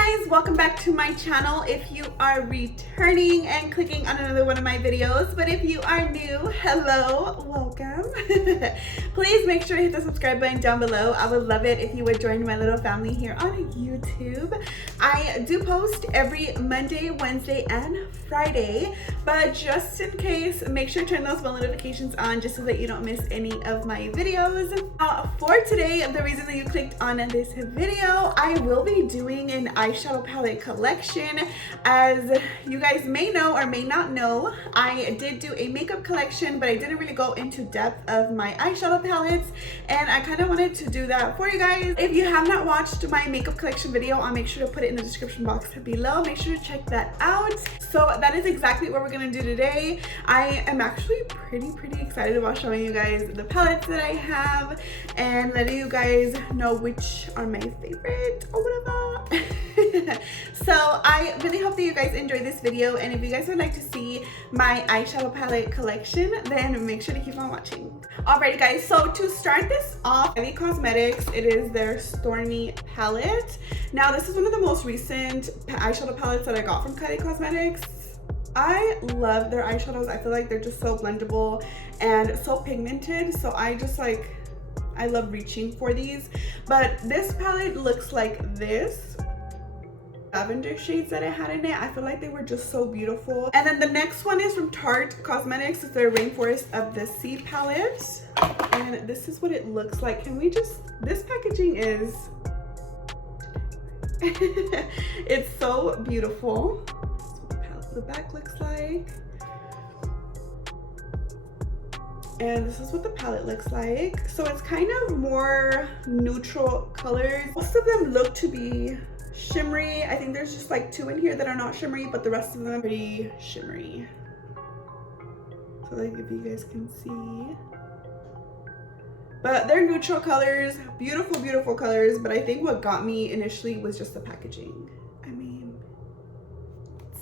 guys, welcome back to my channel. If you are returning and clicking on another one of my videos, but if you are new, hello, welcome. Please make sure to hit the subscribe button down below. I would love it if you would join my little family here on YouTube. I do post every Monday, Wednesday, and Friday, but just in case, make sure to turn those bell notifications on just so that you don't miss any of my videos. For today, the reason that you clicked on this video, I will be doing an eyeshadow palette collection. As you guys may know or may not know, I did do a makeup collection, but I didn't really go into depth of my eyeshadow palettes, and I kind of wanted to do that for you guys. If you have not watched my makeup collection video, I'll make sure to put it in the description box below. Make sure to check that out. So that is exactly what we're gonna do today. I am actually pretty excited about showing you guys the palettes that I have and letting you guys know which are my favorite or whatever. So I really hope that you guys enjoyed this video, and if you guys would like to see my eyeshadow palette collection, then make sure to keep on watching. Alrighty guys, so to start this off, Kylie Cosmetics, it is their Stormy palette. Now this is one of the most recent eyeshadow palettes that I got from Kylie Cosmetics. I love their eyeshadows. I feel like they're just so blendable and so pigmented, so I love reaching for these. But this palette looks like this. Lavender shades that I had in it, I feel like they were just so beautiful. And then the next one is from Tarte Cosmetics. It's their Rainforest of the Sea palette, and this is what it looks like. This packaging is it's so beautiful. This is what the back looks like, and this is what the palette looks like. So it's kind of more neutral colors. Most of them look to be shimmery. I think there's just like two in here that are not shimmery, but the rest of them are pretty shimmery. So like if you guys can see, but they're neutral colors, beautiful colors. But I think what got me initially was just the packaging. I mean,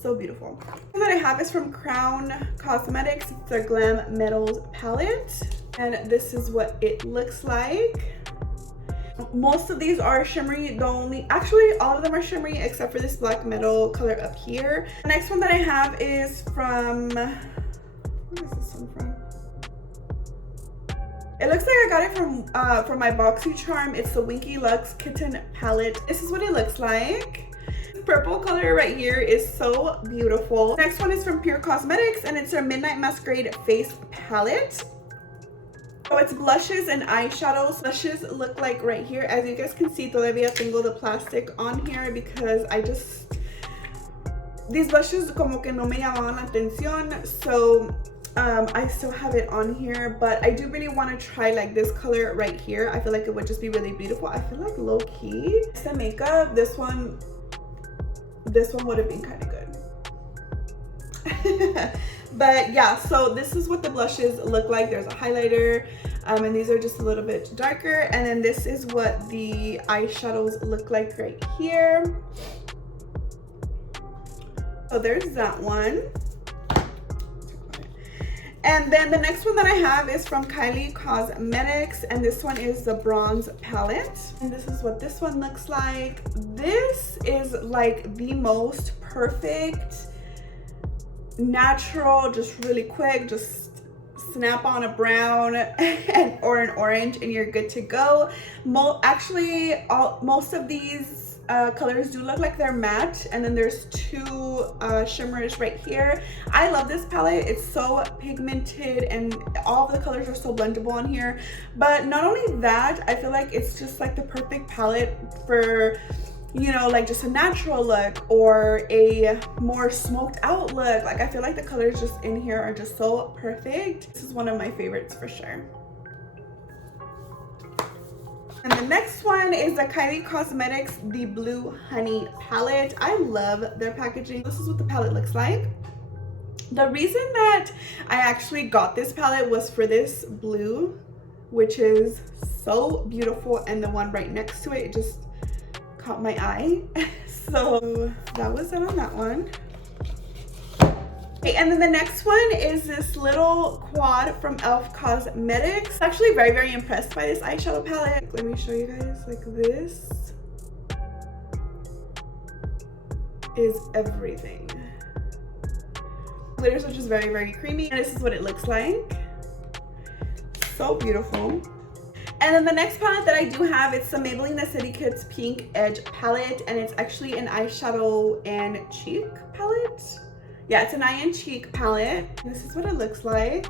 so beautiful. The one that I have is from Crown Cosmetics. It's their Glam Metals palette, and this is what it looks like. Most of these are shimmery. Actually all of them are shimmery except for this black metal color up here. The next one that I have is from, where is this one from? It looks like I got it from my BoxyCharm. It's the Winky Lux Kitten palette. This is what it looks like. This purple color right here is so beautiful. The next one is from Pure Cosmetics, and it's their Midnight Masquerade face palette. So it's blushes and eyeshadows. Blushes look like right here. As you guys can see, todavía tengo the plastic on here because these blushes como que no me llamaban la atención. So I still have it on here, but I do really want to try like this color right here. I feel like it would just be really beautiful. I feel like low key, the makeup, this one would have been kind of good. But yeah, so this is what the blushes look like. There's a highlighter, and these are just a little bit darker. And then this is what the eyeshadows look like right here. So there's that one. And then the next one that I have is from Kylie Cosmetics, and this one is the Bronze palette. And this is what this one looks like. This is like the most perfect natural, just really quick, just snap on a brown or an orange and you're good to go. Most of these colors do look like they're matte, and then there's two shimmers right here. I love this palette. It's so pigmented and all of the colors are so blendable on here. But not only that, I feel like it's just like the perfect palette for, you know, like just a natural look or a more smoked out look. Like I feel like the colors just in here are just so perfect. This is one of my favorites for sure. And the next one is the Kylie Cosmetics the Blue Honey palette. I love their packaging. This is what the palette looks like. The reason that I actually got this palette was for this blue, which is so beautiful, and the one right next to it just caught my eye. So that was it on that one. Okay, and then the next one is this little quad from e.l.f. Cosmetics. I'm actually very impressed by this eyeshadow palette. Let me show you guys like this. is everything. Glitters are just very, very creamy, and this is what it looks like. So beautiful. And then the next palette that I do have, it's the Maybelline The City Kids Pink Edge palette, and it's actually an eyeshadow and cheek palette. Yeah, it's an eye and cheek palette. This is what it looks like.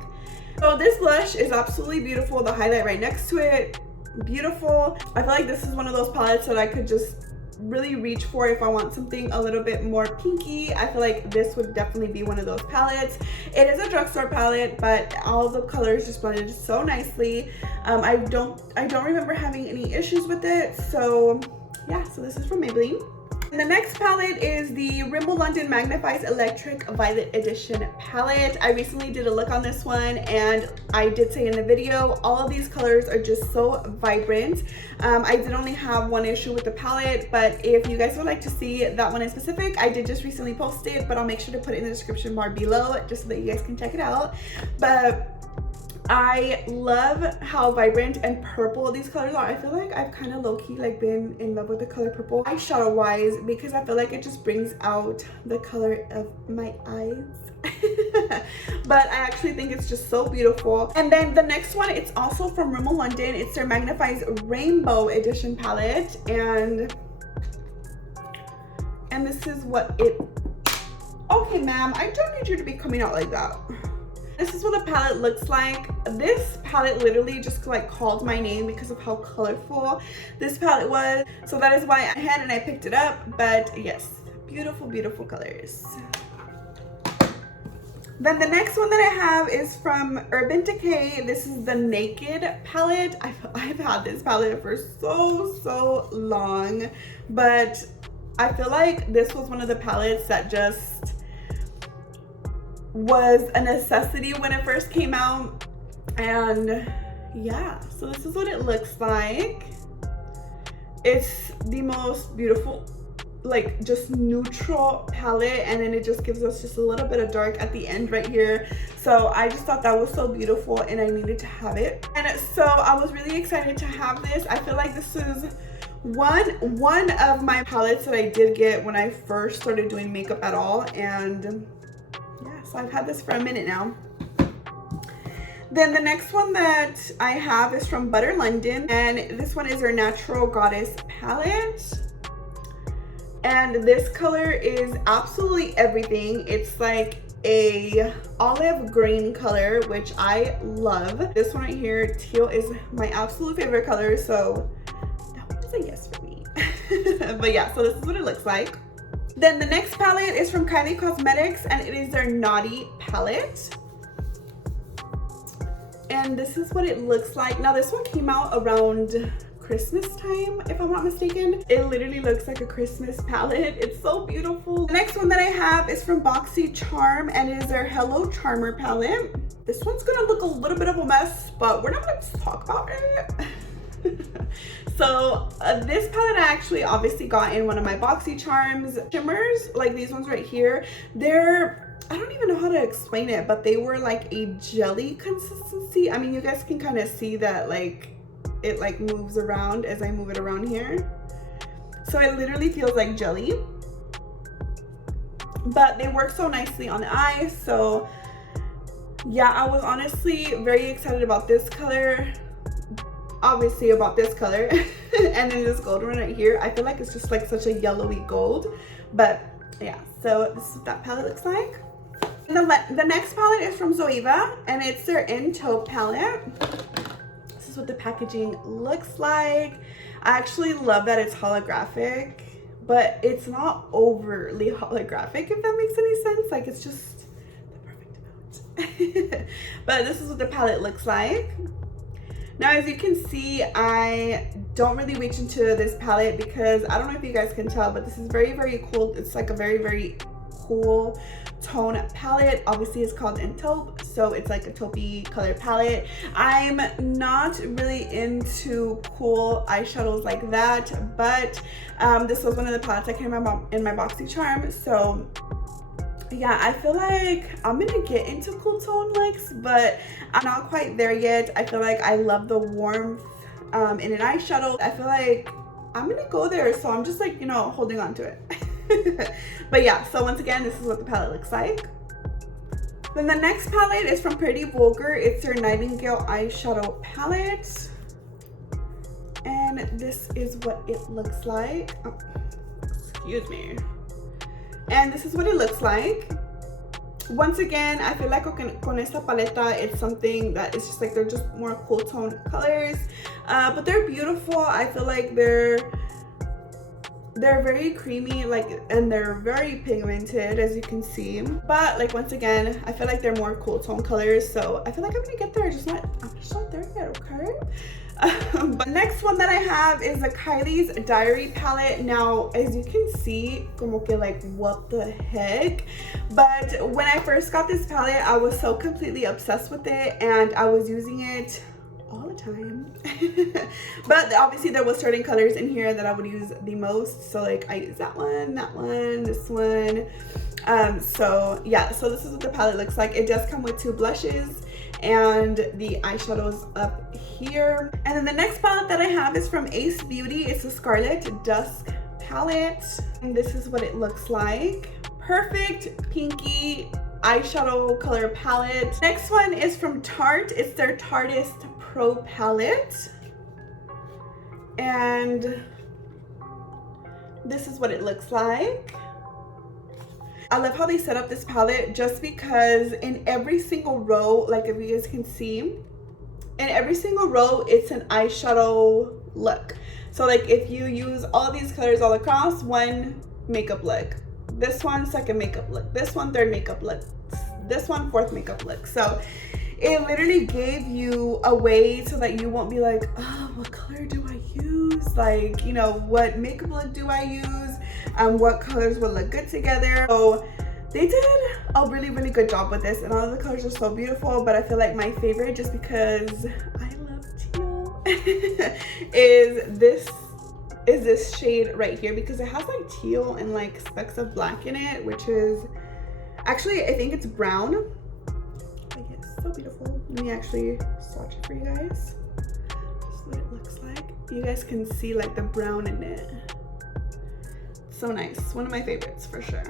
So this blush is absolutely beautiful. The highlight right next to it, beautiful. I feel like this is one of those palettes that I could just really reach for if I want something a little bit more pinky. I feel like this would definitely be one of those palettes. It is a drugstore palette, but all the colors just blended so nicely. I don't remember having any issues with it. So yeah, so this is from Maybelline. And the next palette is the Rimmel London Magnifies Electric Violet Edition palette. I recently did a look on this one, and I did say in the video, all of these colors are just so vibrant. I did only have one issue with the palette, but if you guys would like to see that one in specific, I did just recently post it, but I'll make sure to put it in the description bar below just so that you guys can check it out. But I love how vibrant and purple these colors are. I feel like I've kind of low-key like been in love with the color purple eyeshadow wise, because I feel like it just brings out the color of my eyes. But I actually think it's just so beautiful. And then the next one, it's also from Rimmel London. It's their Magnifies Rainbow Edition palette, and this is what it... Okay, ma'am, I don't need you to be coming out like that. This is what the palette looks like. This palette literally just like called my name because of how colorful this palette was. So that is why I had and I picked it up. But yes, beautiful, beautiful colors. Then the next one that I have is from Urban Decay. This is the Naked palette. I've had this palette for so long, but I feel like this was one of the palettes that just was a necessity when it first came out. And yeah, so this is what it looks like. It's the most beautiful, like just neutral palette, and then it just gives us just a little bit of dark at the end right here. So I just thought that was so beautiful and I needed to have it. And so I was really excited to have this. I feel like this is one of my palettes that I did get when I first started doing makeup at all. And yeah, so I've had this for a minute now. Then the next one that I have is from Butter London, and this one is their Natural Goddess palette. And this color is absolutely everything. It's like a olive green color, which I love. This one right here, teal, is my absolute favorite color, so that one is a yes for me. But yeah, so this is what it looks like. Then the next palette is from Kylie Cosmetics, and it is their Naughty palette. And this is what it looks like. Now this one came out around Christmas time, if I'm not mistaken. It literally looks like a Christmas palette. It's so beautiful. The next one that I have is from Boxy Charm, and it is their Hello Charmer palette. This one's gonna look a little bit of a mess, but we're not gonna talk about it. So this palette I actually obviously got in one of my Boxy Charms shimmers, like these ones right here. They're, I don't even know how to explain it, but they were like a jelly consistency. I mean, you guys can kind of see that like it like moves around as I move it around here. So it literally feels like jelly, but they work so nicely on the eyes. So yeah, I was honestly very excited about this color. Obviously about this color. And then this gold one right here, I feel like it's just like such a yellowy gold. But yeah, so this is what that palette looks like. And the next palette is from Zoeva, and it's their In Taupe palette. This is what the packaging looks like. I actually love that it's holographic, but it's not overly holographic, if that makes any sense. Like, it's just the perfect amount. But this is what the palette looks like. Now, as you can see, I don't really reach into this palette because I don't know if you guys can tell, but this is very cool. It's like a very cool tone palette. Obviously, it's called In Taupe, so it's like a taupey color palette. I'm not really into cool eyeshadows like that, but this was one of the palettes I came in my Boxy Charm. So yeah, I feel like I'm gonna get into cool tone likes, but I'm not quite there yet. I feel like I love the warmth in an eyeshadow. I feel like I'm gonna go there, so I'm just like, you know, holding on to it. But yeah, so once again, this is what the palette looks like. Then the next palette is from Pretty Vulgar. It's their Nightingale eyeshadow palette. And this is what it looks like. Oh, excuse me. And this is what it looks like. Once again, I feel like con esta paleta, it's something that is just like, they're just more cool tone colors. But they're beautiful. I feel like they're very creamy, like, and they're very pigmented, as you can see. But like, once again, I feel like they're more cool tone colors, so I feel like I'm gonna get there. I'm just not there yet, okay? But next one that I have is the Kylie's Diary palette. Now, as you can see, como que like, what the heck? But when I first got this palette, I was so completely obsessed with it, and I was using it all the time. But obviously there was certain colors in here that I would use the most, so like I use that one, this one. So yeah, so this is what the palette looks like. It does come with 2 blushes and the eyeshadows up here. And then the next palette that I have is from Ace Beauty. It's the Scarlet Dusk palette, and this is what it looks like. Perfect pinky eyeshadow color palette. Next one is from Tarte. It's their Tarteist Pro palette, and this is what it looks like. I love how they set up this palette, just because in every single row, like if you guys can see, in every single row it's an eyeshadow look. So like if you use all these colors all across, one makeup look, this one second makeup look, this one third makeup look, this one fourth makeup look. So it literally gave you a way so that you won't be like, oh, what color do I use? Like, you know, what makeup look do I use? What colors will look good together? So they did a really, really good job with this, and all of the colors are so beautiful. But I feel like my favorite, just because I love teal, is this shade right here, because it has like teal and like specks of black in it, which is actually, I think it's brown. So beautiful. Let me actually swatch it for you guys. This is what it looks like. You guys can see like the brown in it. So nice. One of my favorites for sure.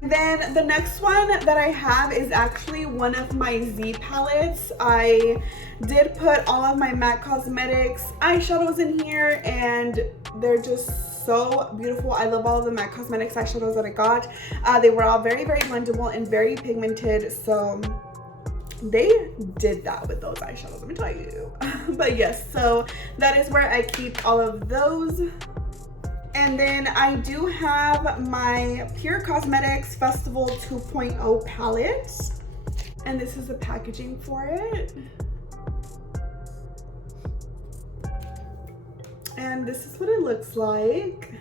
Then the next one that I have is actually one of my Z palettes. I did put all of my MAC Cosmetics eyeshadows in here, and they're just so beautiful. I love all of the MAC Cosmetics eyeshadows that I got. They were all very, very blendable and very pigmented, so they did that with those eyeshadows, let me tell you. But yes, so that is where I keep all of those. And then I do have my Pure Cosmetics Festival 2.0 palette, and this is the packaging for it. And this is what it looks like.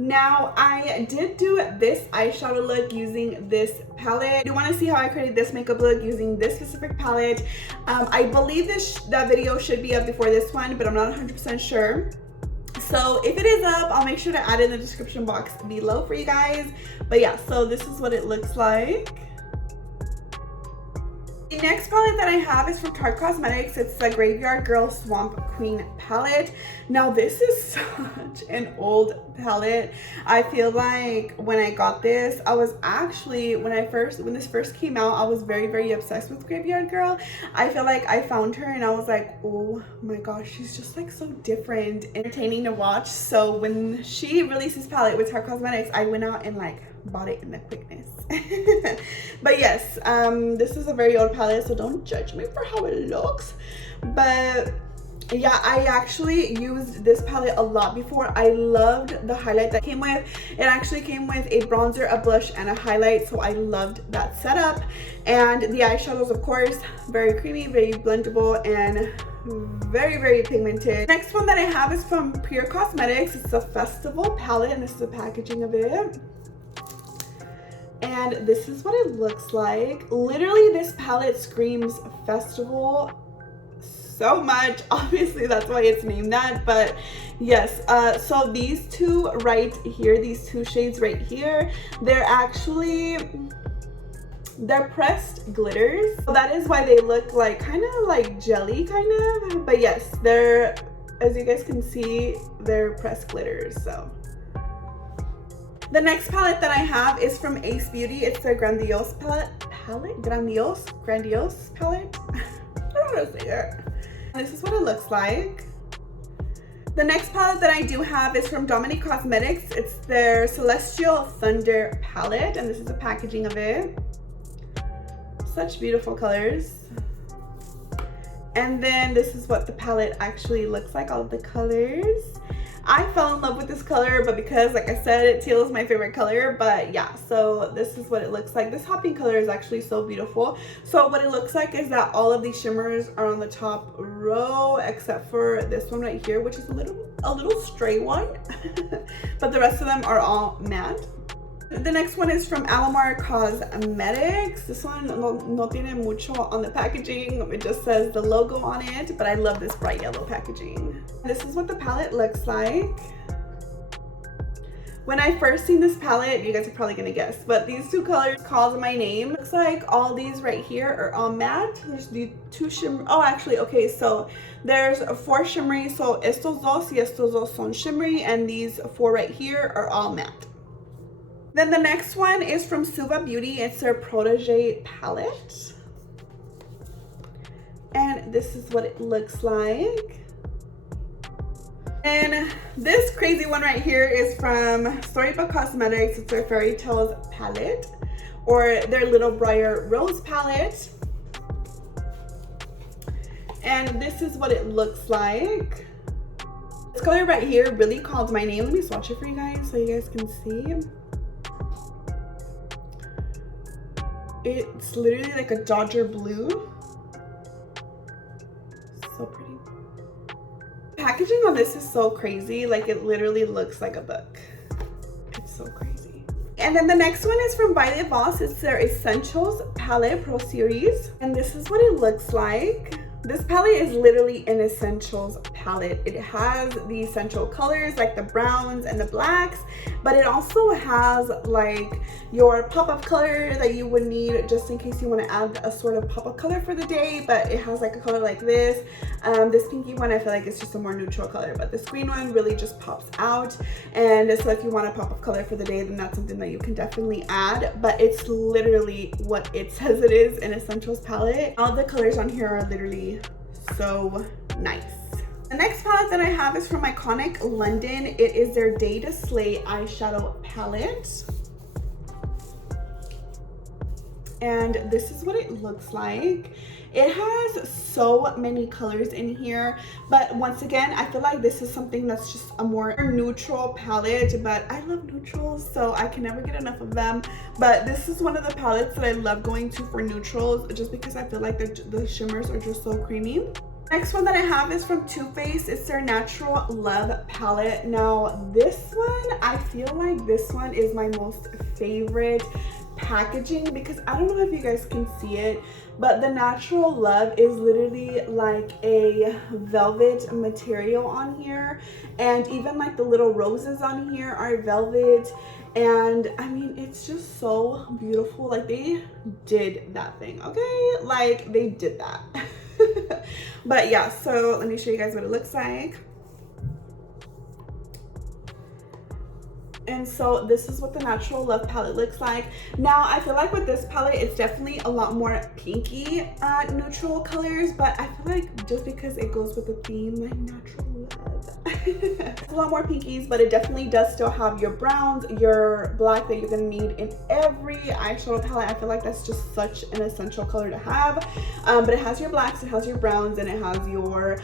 Now, I did do this eyeshadow look using this palette. You want to see how I created this makeup look using this specific palette. I believe that video should be up before this one, but I'm not 100% sure. So if it is up, I'll make sure to add it in the description box below for you guys. But yeah, so this is what it looks like. The next palette that I have is from Tarte Cosmetics. It's the Graveyard Girl Swamp Queen palette. Now this is such an old palette. I feel like when I got this, I was actually, when this first came out, I was very, very obsessed with Graveyard Girl. I feel like I found her and I was like, oh my gosh, she's just like so different, entertaining to watch. So when she released this palette with Tarte Cosmetics, I went out and like bought it in the quickness. But yes, this is a very old palette, so don't judge me for how it looks. But yeah, I actually used this palette a lot before. I loved the highlight that came with. It actually came with a bronzer, a blush, and a highlight, so I loved that setup. And the eyeshadows, of course, very creamy, very blendable, and very, very pigmented. Next one that I have is from Pure Cosmetics. It's the Festival palette, and this is the packaging of it. And this is what it looks like. Literally, this palette screams festival so much. Obviously, that's why it's named that. But yes, so these two right here, these two shades right here, they're pressed glitters. So that is why they look like kind of like jelly kind of. But yes, they're, as you guys can see, they're pressed glitters. So The next palette that I have is from Ace Beauty. It's their Grandiose palette. Grandiose palette. I don't know how to say it. This is what it looks like. The next palette that I do have is from Dominique Cosmetics. It's their Celestial Thunder palette, and this is the packaging of it. Such beautiful colors. And then this is what the palette actually looks like, all of the colors. I fell in love with this color, but because, like I said, teal is my favorite color. But yeah, so this is what it looks like. This hot pink color is actually so beautiful. So what it looks like is that all of these shimmers are on the top row, except for this one right here, which is a little stray one. But the rest of them are all matte. The next one is from Alamar Cosmetics. This one no tiene mucho on the packaging. It just says the logo on it, but I love this bright yellow packaging. This is what the palette looks like. When I first seen this palette, you guys are probably gonna guess, but these two colors called my name. Looks like all these right here are all matte. There's the two shimmer. Oh, actually, okay, so there's 4 shimmery. So estos dos y estos dos son shimmery, and these 4 right here are all matte. Then the next one is from Suva Beauty. It's their Protege palette. And this is what it looks like. And this crazy one right here is from Storybook Cosmetics. It's their Fairy Tales palette, or their Little Briar Rose palette. And this is what it looks like. This color right here really called my name. Let me swatch it for you guys so you guys can see. It's literally like a Dodger blue. So pretty. Packaging on this is so crazy. Like, it literally looks like a book. It's so crazy. And then the next one is from Violet Voss. It's their Essentials Palette Pro Series. And this is what it looks like. This palette is literally an essentials palette. It has the essential colors like the browns and the blacks, but it also has like your pop-up color that you would need just in case you want to add a sort of pop-up color for the day. But it has like a color like this. This pinky one, I feel like it's just a more neutral color, but this green one really just pops out. And so if you want a pop-up color for the day, then that's something that you can definitely add. But it's literally what it says it is, an essentials palette. All the colors on here are literally so nice. The next palette that I have is from Iconic London. It is their Day to Slay eyeshadow palette. And this is what it looks like. It has so many colors in here, but once again, I feel like this is something that's just a more neutral palette, but I love neutrals, so I can never get enough of them. But this is one of the palettes that I love going to for neutrals, just because I feel like the shimmers are just so creamy. Next one that I have is from Too Faced. It's their Natural Love palette. Now this one, I feel like this one is my most favorite packaging, because I don't know if you guys can see it, but the Natural Love is literally like a velvet material on here, and even like the little roses on here are velvet. And I mean, it's just so beautiful. Like, they did that thing, okay? Like, they did that. But yeah, so let me show you guys what it looks like. And so this is what the Natural Love palette looks like. Now, I feel like with this palette, it's definitely a lot more pinky neutral colors, but I feel like just because it goes with the theme, like Natural Love, it's a lot more pinkies, but it definitely does still have your browns, your black that you're gonna need in every eyeshadow palette. I feel like that's just such an essential color to have. But it has your blacks, it has your browns, and it has your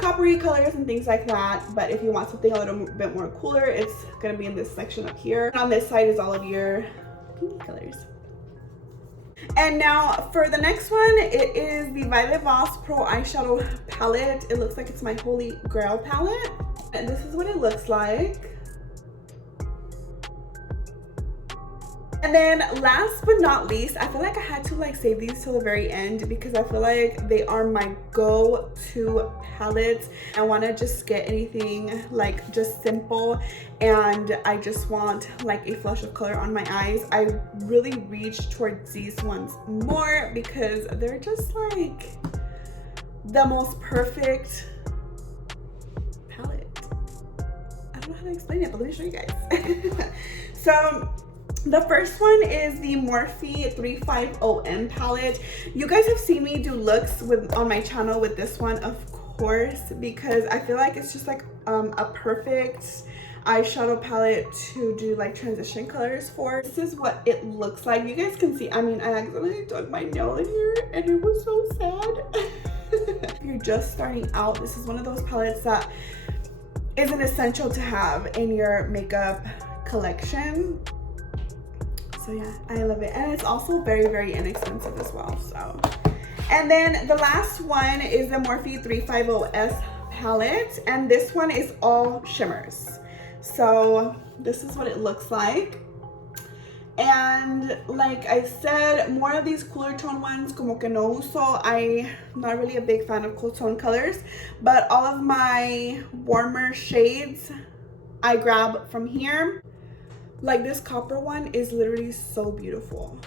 coppery colors and things like that. But if you want something a little bit more cooler, it's gonna be in this section up here. And on this side is all of your pinky colors. And now for the next one, it is the Violet Voss Pro Eyeshadow Palette. It looks like it's my Holy Grail palette. And this is what it looks like. And then last but not least, I feel like I had to like save these till the very end because I feel like they are my go-to palettes. I want to just get anything like just simple, and I just want like a flush of color on my eyes. I really reach towards these ones more because they're just like the most perfect palette. I don't know how to explain it, but let me show you guys. So the first one is the Morphe 350M palette. You guys have seen me do looks on my channel with this one, of course, because I feel like it's just like a perfect eyeshadow palette to do like transition colors for. This is what it looks like. You guys can see, I mean, I accidentally dug my nail in here and it was so sad. If you're just starting out, this is one of those palettes that is an essential to have in your makeup collection. So yeah, I love it. And it's also very, very inexpensive as well. So, and then the last one is the Morphe 350S palette, and this one is all shimmers. So this is what it looks like. And like I said, more of these cooler tone ones como que no uso. I'm not really a big fan of cool tone colors, but all of my warmer shades I grab from here. Like this copper one is literally so beautiful.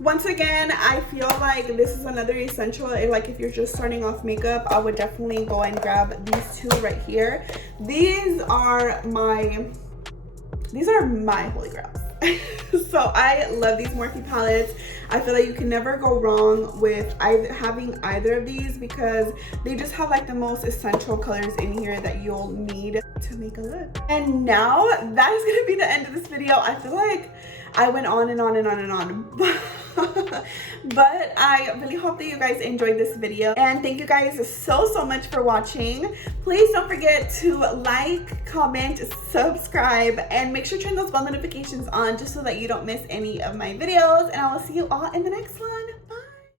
Once again, I feel like this is another essential. Like if you're just starting off makeup, I would definitely go and grab these two right here. These are my holy grails. So I love these Morphe palettes. I feel like you can never go wrong with having either of these because they just have like the most essential colors in here that you'll need to make a look. And now that is going to be the end of this video. I feel like I went on and on and on and on. But I really hope that you guys enjoyed this video, and thank you guys so much for watching. Please don't forget to like, comment, subscribe, and make sure to turn those bell notifications on just so that you don't miss any of my videos, and I will see you all in the next one.